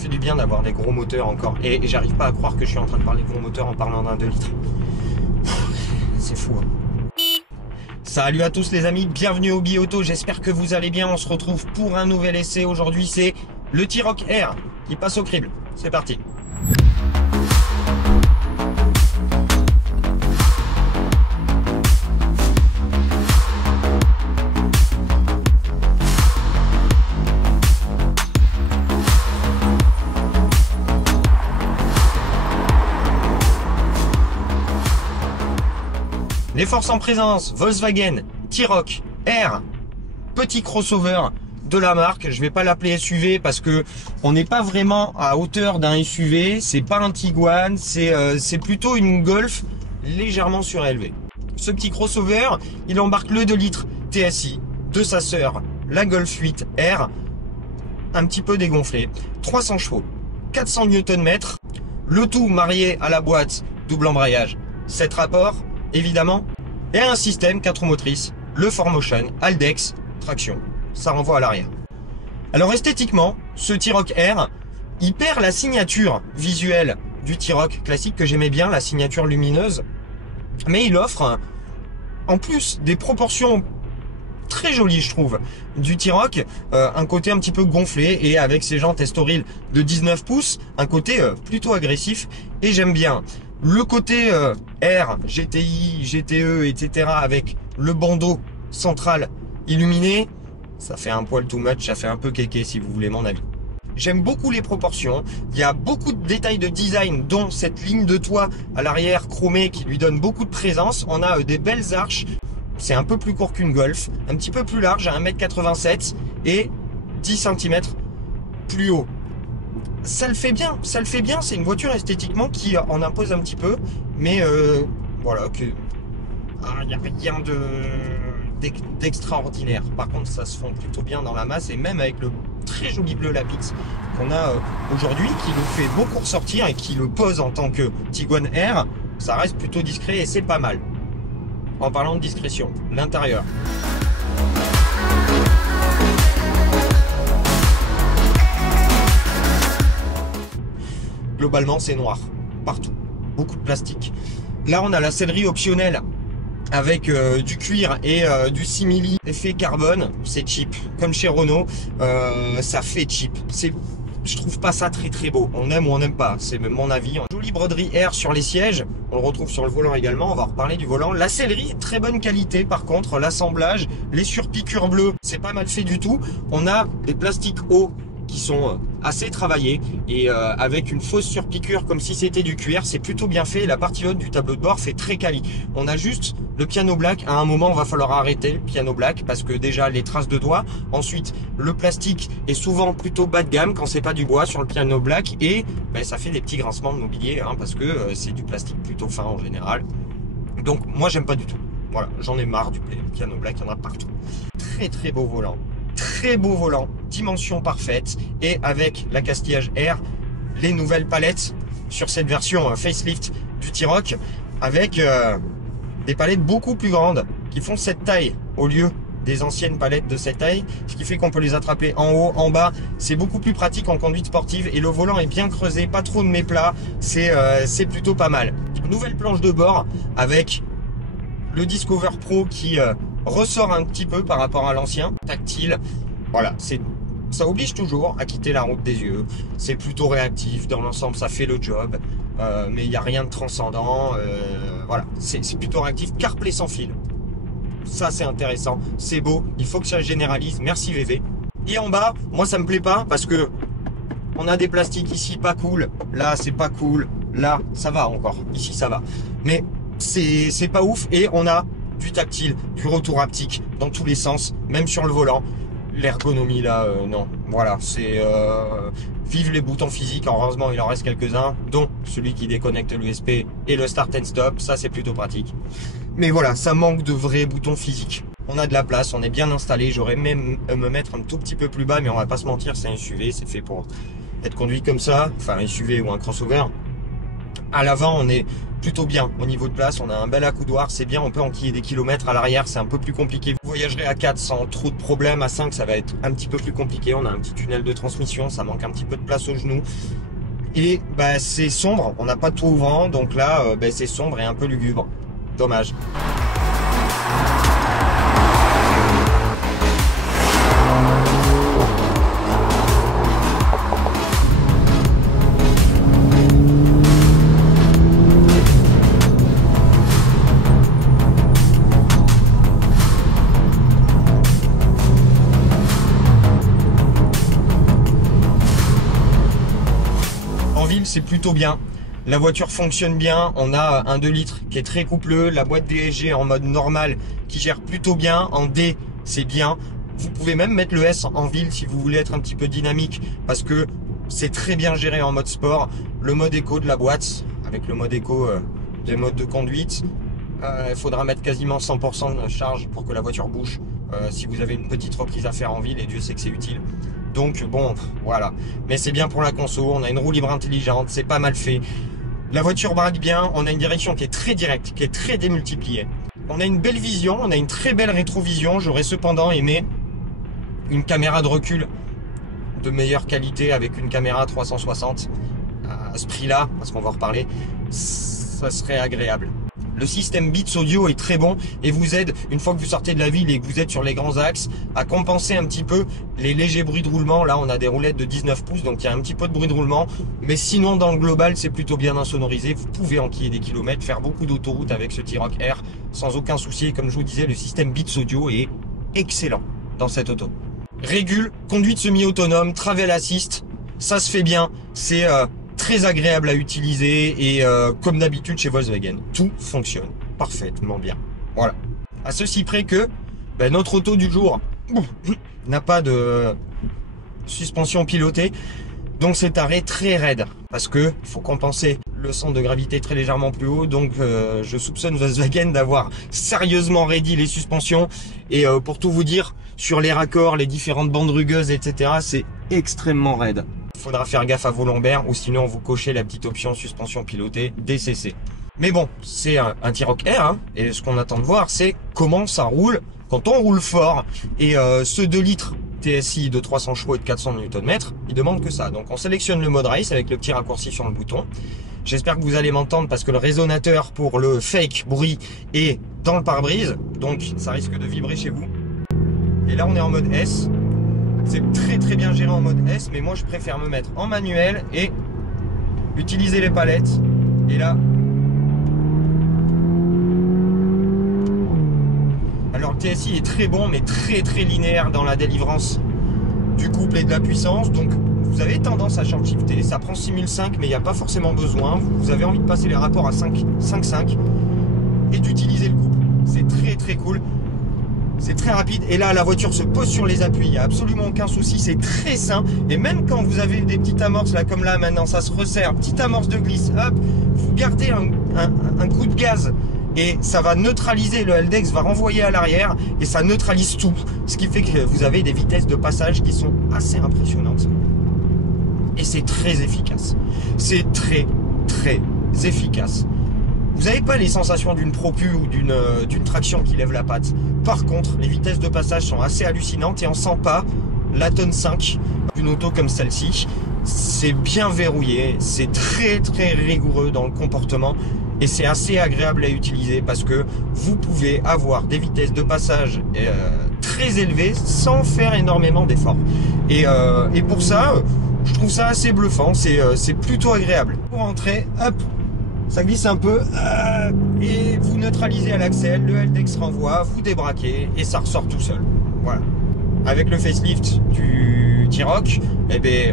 fait du bien d'avoir des gros moteurs encore. Et j'arrive pas à croire que je suis en train de parler de gros moteurs en parlant d'un 2 litres. C'est fou, hein. Salut à tous les amis, bienvenue au Bi-Auto, j'espère que vous allez bien. On se retrouve pour un nouvel essai. Aujourd'hui c'est le T-Roc R qui passe au crible. C'est parti. Les forces en présence, Volkswagen T-Roc R, petit crossover de la marque. Je vais pas l'appeler SUV parce que on n'est pas vraiment à hauteur d'un SUV. C'est pas un Tiguan, c'est plutôt une Golf légèrement surélevée. Ce petit crossover, il embarque le 2 litres TSI de sa sœur, la Golf 8 R, un petit peu dégonflé, 300 chevaux, 400 Nm, le tout marié à la boîte double embrayage, 7 rapports évidemment, et un système 4 roues motrices, le 4Motion, Haldex, traction. Ça renvoie à l'arrière. Alors esthétiquement, ce T-Roc R, il perd la signature visuelle du T-Roc classique que j'aimais bien, la signature lumineuse, mais il offre en plus des proportions très jolies, je trouve, du T-Roc, un côté un petit peu gonflé et avec ses jantes Estoril de 19 pouces, un côté plutôt agressif et j'aime bien. Le côté R, GTI, GTE, etc. avec le bandeau central illuminé, ça fait un poil too much, ça fait un peu kéké si vous voulez mon avis. J'aime beaucoup les proportions, il y a beaucoup de détails de design, dont cette ligne de toit à l'arrière chromée qui lui donne beaucoup de présence. On a des belles arches, c'est un peu plus court qu'une Golf, un petit peu plus large à 1m87 et 10 cm plus haut. Ça le fait bien, c'est une voiture esthétiquement qui en impose un petit peu, mais voilà, que il n'y a rien d'extraordinaire. Par contre, ça se fond plutôt bien dans la masse, et même avec le très joli bleu Lapix qu'on a aujourd'hui, qui le fait beaucoup ressortir et qui le pose en tant que Tiguan R, ça reste plutôt discret et c'est pas mal. En parlant de discrétion, l'intérieur. Globalement, c'est noir, partout, beaucoup de plastique. Là, on a la sellerie optionnelle avec du cuir et du simili effet carbone. C'est cheap, comme chez Renault, ça fait cheap. Je trouve pas ça très beau. On aime ou on n'aime pas, c'est même mon avis. Jolie broderie R sur les sièges, on le retrouve sur le volant également, on va reparler du volant. La sellerie, très bonne qualité par contre, l'assemblage, les surpiqûres bleues, c'est pas mal fait du tout. On a des plastiques hauts qui sont assez travaillés et avec une fausse surpiqûre comme si c'était du cuir, c'est plutôt bien fait. La partie haute du tableau de bord fait très quali. On a juste le piano black, à un moment il va falloir arrêter le piano black parce que déjà les traces de doigts, ensuite le plastique est souvent plutôt bas de gamme quand c'est pas du bois sur le piano black et ben, ça fait des petits grincements de mobilier hein, parce que c'est du plastique plutôt fin en général. Donc moi j'aime pas du tout. Voilà, j'en ai marre du piano black, il y en a partout. Très beau volant. Très beau volant, dimension parfaite et avec la Castillage R, les nouvelles palettes sur cette version facelift du T-Roc avec des palettes beaucoup plus grandes qui font cette taille au lieu des anciennes palettes de cette taille, ce qui fait qu'on peut les attraper en haut, en bas. C'est beaucoup plus pratique en conduite sportive et le volant est bien creusé, pas trop de méplats, c'est plutôt pas mal. Nouvelle planche de bord avec le Discover Pro qui ressort un petit peu par rapport à l'ancien, tactile. Voilà, ça oblige toujours à quitter la route des yeux. C'est plutôt réactif, dans l'ensemble ça fait le job, mais il n'y a rien de transcendant. Voilà, c'est plutôt réactif. CarPlay sans fil, ça c'est intéressant, c'est beau, il faut que ça généralise, merci VV. Et en bas, moi ça me plaît pas parce que on a des plastiques ici pas cool, là c'est pas cool, là ça va encore, ici ça va. Mais c'est pas ouf et on a du tactile, du retour haptique dans tous les sens, même sur le volant. L'ergonomie là, non. Voilà, c'est vive les boutons physiques. Heureusement, il en reste quelques-uns, dont celui qui déconnecte l'USB et le start and stop. Ça, c'est plutôt pratique. Mais voilà, ça manque de vrais boutons physiques. On a de la place, on est bien installé. J'aurais même me mettre un tout petit peu plus bas, mais on va pas se mentir, c'est un SUV, c'est fait pour être conduit comme ça. Enfin, un SUV ou un crossover. À l'avant, on est plutôt bien au niveau de place. On a un bel accoudoir, c'est bien, on peut enquiller des kilomètres. À l'arrière, c'est un peu plus compliqué. Vous voyagerez à 4 sans trop de problèmes. À 5, ça va être un petit peu plus compliqué. On a un petit tunnel de transmission, ça manque un petit peu de place aux genoux. Et bah, c'est sombre, on n'a pas de trou ouvrant, donc là, c'est sombre et un peu lugubre. Dommage. En ville, c'est plutôt bien. La voiture fonctionne bien. On a un 2 litres qui est très coupleux. La boîte DSG en mode normal qui gère plutôt bien. En D, c'est bien. Vous pouvez même mettre le S en ville si vous voulez être un petit peu dynamique parce que c'est très bien géré en mode sport. Le mode éco de la boîte, avec le mode éco des modes de conduite, il faudra mettre quasiment 100% de charge pour que la voiture bouge. Si vous avez une petite reprise à faire en ville, et Dieu sait que c'est utile. Donc bon, voilà. Mais c'est bien pour la conso, on a une roue libre intelligente, c'est pas mal fait. La voiture braque bien, on a une direction qui est très directe, qui est très démultipliée. On a une belle vision, on a une très belle rétrovision. J'aurais cependant aimé une caméra de recul de meilleure qualité avec une caméra 360. À ce prix-là, parce qu'on va en reparler, ça serait agréable. Le système Beats Audio est très bon et vous aide, une fois que vous sortez de la ville et que vous êtes sur les grands axes, à compenser un petit peu les légers bruits de roulement. Là, on a des roulettes de 19 pouces, donc il y a un petit peu de bruit de roulement. Mais sinon, dans le global, c'est plutôt bien insonorisé. Vous pouvez enquiller des kilomètres, faire beaucoup d'autoroutes avec ce T-Roc R sans aucun souci. Et comme je vous disais, le système Beats Audio est excellent dans cette auto. Régule, conduite semi-autonome, travel assist, ça se fait bien. C'est très agréable à utiliser et comme d'habitude chez Volkswagen, tout fonctionne parfaitement bien. Voilà. À ceci près que notre auto du jour n'a pas de suspension pilotée, donc c'est arrêt très raide parce que faut compenser le centre de gravité très légèrement plus haut. Donc je soupçonne Volkswagen d'avoir sérieusement raidi les suspensions et pour tout vous dire, sur les raccords, les différentes bandes rugueuses, etc., c'est extrêmement raide. Il faudra faire gaffe à vos lombaires ou sinon vous cochez la petite option suspension pilotée DCC. Mais bon, c'est un T-Roc R hein, et ce qu'on attend de voir, c'est comment ça roule quand on roule fort. Et ce 2 litres TSI de 300 chevaux et de 400 Nm, il demande que ça. Donc on sélectionne le mode race avec le petit raccourci sur le bouton. J'espère que vous allez m'entendre parce que le résonateur pour le fake bruit est dans le pare-brise, donc ça risque de vibrer chez vous. Et là on est en mode S. C'est très très bien géré en mode S, mais moi je préfère me mettre en manuel et utiliser les palettes. Et là, alors le TSI est très bon, mais très très linéaire dans la délivrance du couple et de la puissance. Donc vous avez tendance à short-shifter. Ça prend 6005, mais il n'y a pas forcément besoin. Vous avez envie de passer les rapports à 5.5 et d'utiliser le couple. C'est très très cool. C'est très rapide et là la voiture se pose sur les appuis, il n'y a absolument aucun souci, c'est très sain. Et même quand vous avez des petites amorces là comme là maintenant, ça se resserre, petite amorce de glisse, hop, vous gardez un coup de gaz et ça va neutraliser, le LDEX va renvoyer à l'arrière et ça neutralise tout. Ce qui fait que vous avez des vitesses de passage qui sont assez impressionnantes. Et c'est très efficace. C'est très très efficace. Vous n'avez pas les sensations d'une propu ou d'une traction qui lève la patte. Par contre, les vitesses de passage sont assez hallucinantes et on sent pas la tonne 5 d'une auto comme celle-ci. C'est bien verrouillé, c'est très très rigoureux dans le comportement et c'est assez agréable à utiliser parce que vous pouvez avoir des vitesses de passage très élevées sans faire énormément d'efforts. Et pour ça, je trouve ça assez bluffant, c'est plutôt agréable. Pour entrer, hop, ça glisse un peu et vous neutralisez à l'axel, le LDEX renvoie, vous débraquez et ça ressort tout seul. Voilà. Avec le facelift du T-Roc,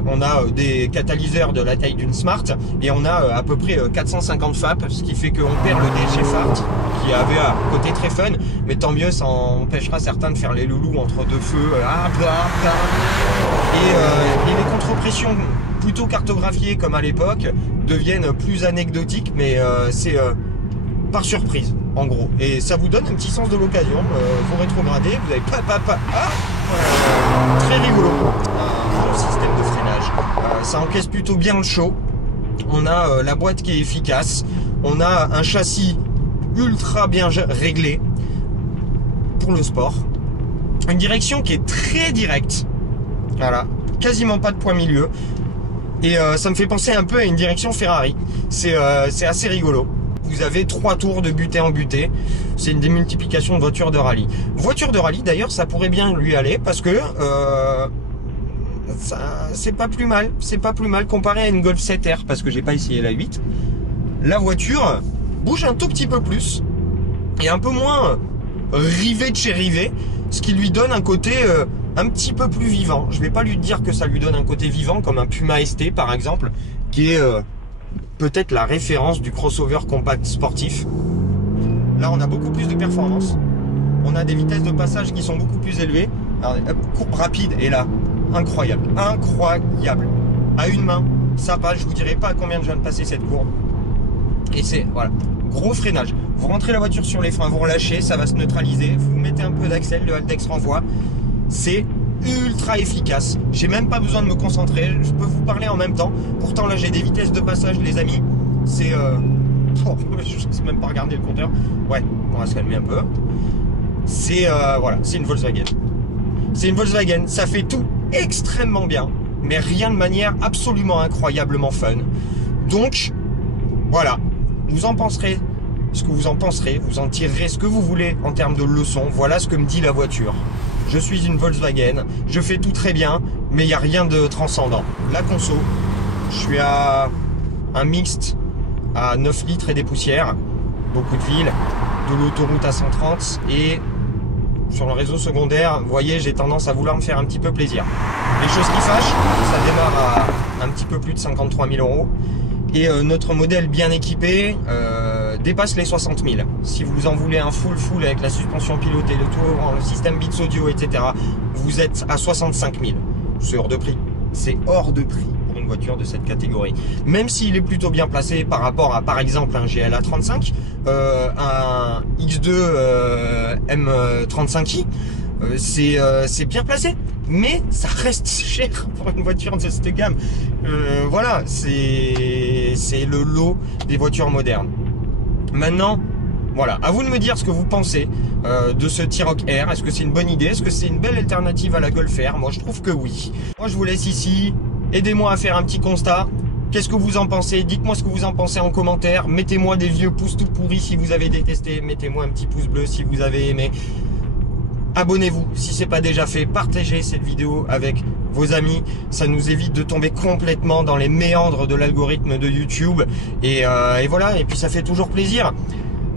on a des catalyseurs de la taille d'une Smart et on a à peu près 450 FAP, ce qui fait qu'on perd le DG Fart qui avait un côté très fun, mais tant mieux, ça empêchera certains de faire les loulous entre deux feux. Et les contre-pressions plutôt cartographiées comme à l'époque deviennent plus anecdotiques, mais c'est par surprise en gros, et ça vous donne un petit sens de l'occasion. Vous rétrogradez, vous avez très rigolo le système de freinage. Ça encaisse plutôt bien le chaud. On a la boîte qui est efficace, On a un châssis ultra bien réglé pour le sport. Une direction qui est très directe. Voilà, quasiment pas de poids milieu. Et ça me fait penser un peu à une direction Ferrari. C'est assez rigolo. Vous avez 3 tours de butée en butée. C'est une démultiplication de voitures de rallye. Voiture de rallye, d'ailleurs, ça pourrait bien lui aller parce que c'est pas plus mal. C'est pas plus mal comparé à une Golf 7R parce que j'ai pas essayé la 8. La voiture bouge un tout petit peu plus et un peu moins rivet de chez rivet, ce qui lui donne un côté un petit peu plus vivant. Je vais pas lui dire que ça lui donne un côté vivant comme un Puma ST par exemple, qui est peut-être la référence du crossover compact sportif. Là on a beaucoup plus de performance, on a des vitesses de passage qui sont beaucoup plus élevées. Alors, courbe rapide et là, incroyable, incroyable. À une main, ça passe, je vous dirai pas à combien je viens de passer cette courbe. Et c'est, voilà, gros freinage. Vous rentrez la voiture sur les freins, vous relâchez, ça va se neutraliser. Vous mettez un peu d'axel, le Haldex renvoie. C'est ultra efficace. J'ai même pas besoin de me concentrer. Je peux vous parler en même temps. Pourtant, là, j'ai des vitesses de passage, les amis. C'est... je sais même pas regarder le compteur. Ouais, on va se calmer un peu. C'est... voilà, c'est une Volkswagen. C'est une Volkswagen. Ça fait tout extrêmement bien. Mais rien de manière absolument incroyablement fun. Donc, voilà. Vous en penserez ce que vous en penserez, vous en tirerez ce que vous voulez en termes de leçons. Voilà ce que me dit la voiture. Je suis une Volkswagen, je fais tout très bien, mais il n'y a rien de transcendant. La conso, je suis à un mixte à 9 litres et des poussières, beaucoup de villes, de l'autoroute à 130 et sur le réseau secondaire, vous voyez, j'ai tendance à vouloir me faire un petit peu plaisir. Les choses qui fâchent, ça démarre à un petit peu plus de 53 000 €. Et notre modèle bien équipé dépasse les 60 000. Si vous en voulez un full avec la suspension pilotée, le système Beats Audio, etc., vous êtes à 65 000. C'est hors de prix. C'est hors de prix pour une voiture de cette catégorie. Même s'il est plutôt bien placé par rapport à, par exemple, un GLA 35, un X2 M35i, c'est bien placé. Mais ça reste cher pour une voiture de cette gamme. Voilà, c'est le lot des voitures modernes. Maintenant, voilà, à vous de me dire ce que vous pensez de ce T-Roc R. Est-ce que c'est une bonne idée? Est-ce que c'est une belle alternative à la Golf R? Moi, je trouve que oui. Moi, je vous laisse ici. Aidez-moi à faire un petit constat. Qu'est-ce que vous en pensez? Dites-moi ce que vous en pensez en commentaire. Mettez-moi des vieux pouces tout pourris si vous avez détesté. Mettez-moi un petit pouce bleu si vous avez aimé. Abonnez-vous si c'est pas déjà fait, partagez cette vidéo avec vos amis, ça nous évite de tomber complètement dans les méandres de l'algorithme de YouTube et voilà, et puis ça fait toujours plaisir.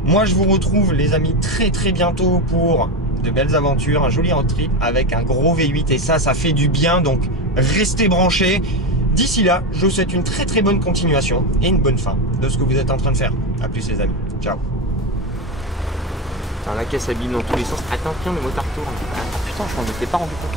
Moi je vous retrouve les amis très bientôt pour de belles aventures, un joli road trip avec un gros V8 et ça fait du bien, donc restez branchés. D'ici là, je vous souhaite une très bonne continuation et une bonne fin de ce que vous êtes en train de faire. A plus les amis, ciao. La caisse abîme dans tous les sens. Attends, tiens, le motard tourne. Ah putain, je m'en étais pas rendu compte.